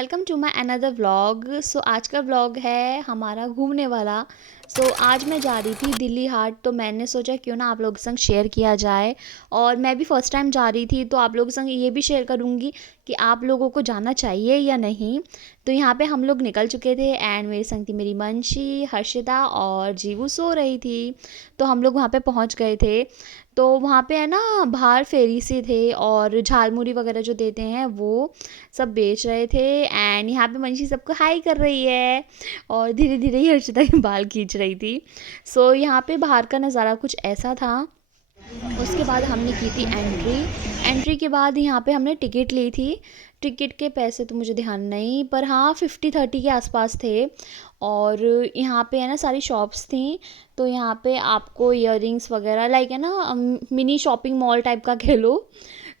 Welcome to my another vlog. आज का vlog है हमारा घूमने वाला। आज मैं जा रही थी दिल्ली हाट, तो मैंने सोचा क्यों ना आप लोगों के संग शेयर किया जाए। और मैं भी फर्स्ट टाइम जा रही थी, तो आप लोगों के संग ये भी शेयर करूँगी कि आप लोगों को जाना चाहिए या नहीं। तो यहाँ पे हम लोग निकल चुके थे एंड मेरे संग थी मेरी मंशी, हर्षिता और जीवू सो रही थी। तो हम लोग वहाँ पे पहुँच गए थे। तो वहाँ पे है ना, बाहर फेरी से थे और झालमुड़ी वगैरह जो देते हैं वो सब बेच रहे थे। एंड यहाँ पे मंशी सबको हाई कर रही है और धीरे धीरे ही हर्षिता के बाल खींच रही थी। यहाँ पे बाहर का नज़ारा कुछ ऐसा था। उसके बाद हमने की थी एंट्री के बाद यहाँ पे हमने टिकट ली थी। टिकट के पैसे तो मुझे ध्यान नहीं, पर हाँ 50-30 के आसपास थे। और यहाँ पे है ना सारी शॉप्स थी। तो यहाँ पे आपको इयररिंग्स वगैरह लाइक है ना, मिनी शॉपिंग मॉल टाइप का कह लो।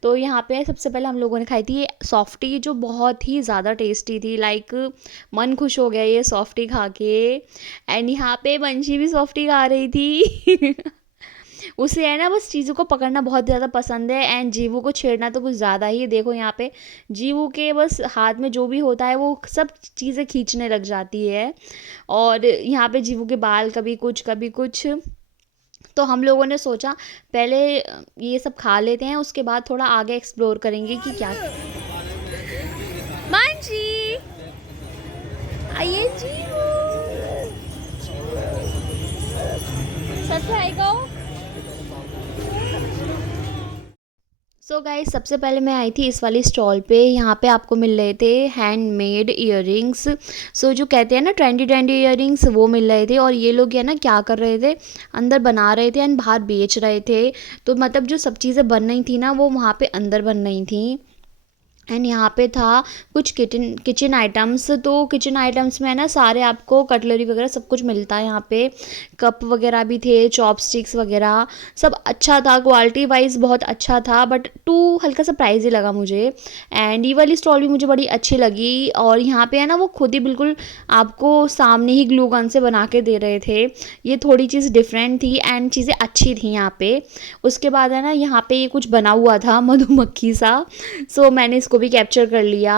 तो यहाँ पे सबसे पहले हम लोगों ने खाई थी ये सॉफ्टी, जो बहुत ही ज़्यादा टेस्टी थी। लाइक मन खुश हो गया ये सॉफ्टी खा के। एंड यहाँ पे मंशी भी सॉफ्टी खा रही थी। उसे है ना बस चीज़ों को पकड़ना बहुत ज़्यादा पसंद है एंड जीवू को छेड़ना तो कुछ ज़्यादा ही। देखो यहाँ पे जीवू के बस हाथ में जो भी होता है वो सब चीज़ें खींचने लग जाती है। और यहाँ पे जीवू के बाल कभी कुछ कभी कुछ। तो हम लोगों ने सोचा पहले ये सब खा लेते हैं, उसके बाद थोड़ा आगे एक्सप्लोर करेंगे कि क्या। मानसी आइए जीवू, सच आएगा। गाइस सबसे पहले मैं आई थी इस वाली स्टॉल पे। यहाँ पे आपको मिल रहे थे हैंडमेड इयररिंग्स। जो कहते हैं ना ट्रेंडी ट्रेंडी इयररिंग्स, वो मिल रहे थे। और ये लोग है ना क्या कर रहे थे, अंदर बना रहे थे एंड बाहर बेच रहे थे। तो मतलब जो सब चीज़ें बन रही थी ना, वो वहाँ पे अंदर बन रही थी। एंड यहाँ पे था कुछ किचन आइटम्स। तो किचन आइटम्स में है ना सारे आपको कटलरी वगैरह सब कुछ मिलता है। यहाँ पे कप वगैरह भी थे, चॉपस्टिक्स वगैरह सब अच्छा था, क्वालिटी वाइज बहुत अच्छा था। बट हल्का सा प्राइस ही लगा मुझे। एंड ये वाली स्टॉल भी मुझे बड़ी अच्छी लगी। और यहाँ पे है ना वो खुद ही बिल्कुल आपको सामने ही ग्लू गन से बना के दे रहे थे। ये थोड़ी चीज़ डिफरेंट थी एंड चीज़ें अच्छी थी यहाँ पे। उसके बाद है ना यहाँ पे ये कुछ बना हुआ था मधुमक्खी सा। मैंने इसको भी कैप्चर कर लिया।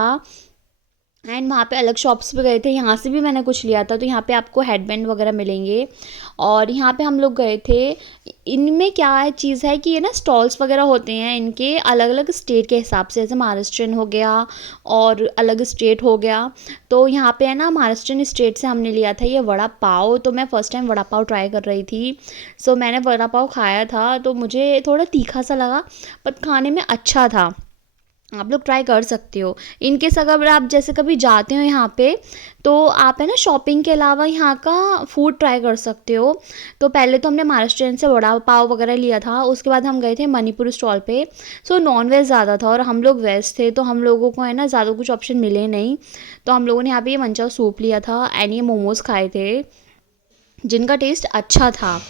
एंड वहाँ पे अलग शॉप्स पे गए थे, यहाँ से भी मैंने कुछ लिया था। तो यहाँ पे आपको हेडबैंड वगैरह मिलेंगे। और यहाँ पे हम लोग गए थे। इनमें क्या है चीज़ है कि ये ना स्टॉल्स वगैरह होते हैं इनके अलग अलग स्टेट के हिसाब से, जैसे महाराष्ट्रन हो गया और अलग स्टेट हो गया। तो यहाँ पे है ना महाराष्ट्रन स्टेट से हमने लिया था ये वड़ा पाव। तो मैं first time vada pav try कर रही थी। मैंने वड़ा पाव खाया था तो मुझे थोड़ा तीखा सा लगा, पर खाने में अच्छा था। आप लोग ट्राई कर सकते हो इनकेस अगर आप जैसे कभी जाते हो यहाँ पे। तो आप है ना शॉपिंग के अलावा यहाँ का फूड ट्राई कर सकते हो। तो पहले तो हमने महाराष्ट्रियन से वड़ा पाव वगैरह लिया था। उसके बाद हम गए थे मणिपुर स्टॉल पे। नॉन वेज ज़्यादा था और हम लोग वेज थे, तो हम लोगों को है ना ज़्यादा कुछ ऑप्शन मिले नहीं। तो हम लोगों ने यहाँ पे ये मंचाओ सूप लिया था एंड ये मोमोज़ खाए थे, जिनका टेस्ट अच्छा था।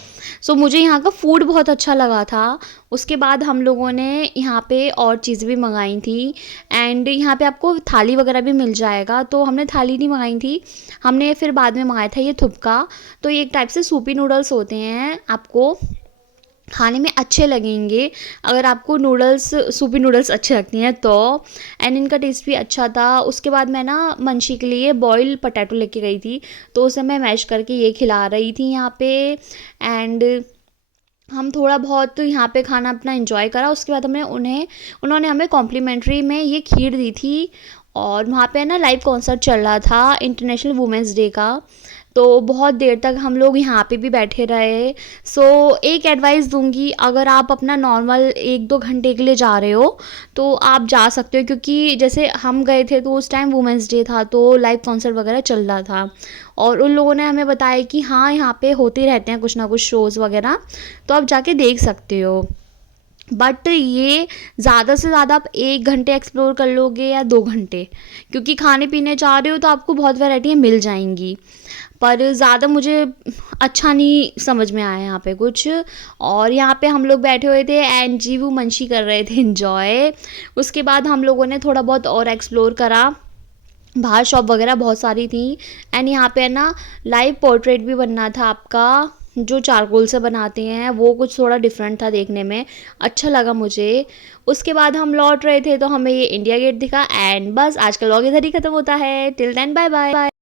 मुझे यहाँ का फूड बहुत अच्छा लगा था। उसके बाद हम लोगों ने यहाँ पे और चीज़ें भी मंगाई थी। एंड यहाँ पे आपको थाली वगैरह भी मिल जाएगा। तो हमने थाली नहीं मंगाई थी, हमने फिर बाद में मंगाया था ये थुपका। तो ये एक टाइप से सूपी नूडल्स होते हैं, आपको खाने में अच्छे लगेंगे अगर आपको नूडल्स सूपी नूडल्स अच्छे लगती हैं तो। एंड इनका टेस्ट भी अच्छा था। उसके बाद मैं ना मंशी के लिए बॉयल पटैटो लेके गई थी, तो उसे मैं मैश करके ये खिला रही थी यहाँ पे। एंड हम थोड़ा बहुत यहाँ पे खाना अपना एंजॉय करा। उसके बाद उन्होंने हमें कॉम्प्लीमेंट्री में ये खीर दी थी। और वहाँ पे ना लाइव कॉन्सर्ट चल रहा था इंटरनेशनल वुमेंस डे का। तो बहुत देर तक हम लोग यहाँ पे भी बैठे रहे। एक एडवाइस दूंगी, अगर आप अपना नॉर्मल 1-2 घंटे के लिए जा रहे हो तो आप जा सकते हो, क्योंकि जैसे हम गए थे तो उस टाइम वुमेंस डे था, तो लाइव कॉन्सर्ट वगैरह चल रहा था। और उन लोगों ने हमें बताया कि हाँ यहाँ पे होते रहते हैं कुछ ना कुछ शोज़ वगैरह, तो आप जाके देख सकते हो। बट ये ज़्यादा से ज़्यादा आप 1 घंटे एक्सप्लोर कर लोगे या 2 घंटे, क्योंकि खाने पीने जा रहे हो तो आपको बहुत वैरायटियाँ मिल जाएंगी। पर ज़्यादा मुझे अच्छा नहीं समझ में आया यहाँ पे कुछ। और यहाँ पे हम लोग बैठे हुए थे एंड जीवू मंशी कर रहे थे इन्जॉय। उसके बाद हम लोगों ने थोड़ा बहुत और एक्सप्लोर करा। बाहर शॉप वगैरह बहुत सारी थी। एंड यहाँ पे है ना लाइव पोर्ट्रेट भी बनना था आपका। जो चारकोल से बनाते हैं वो कुछ थोड़ा डिफरेंट था देखने में, अच्छा लगा मुझे। उसके बाद हम लौट रहे थे तो हमें ये इंडिया गेट दिखा, एंड बस आज का व्लॉग इधर ही खत्म होता है। Till then bye bye.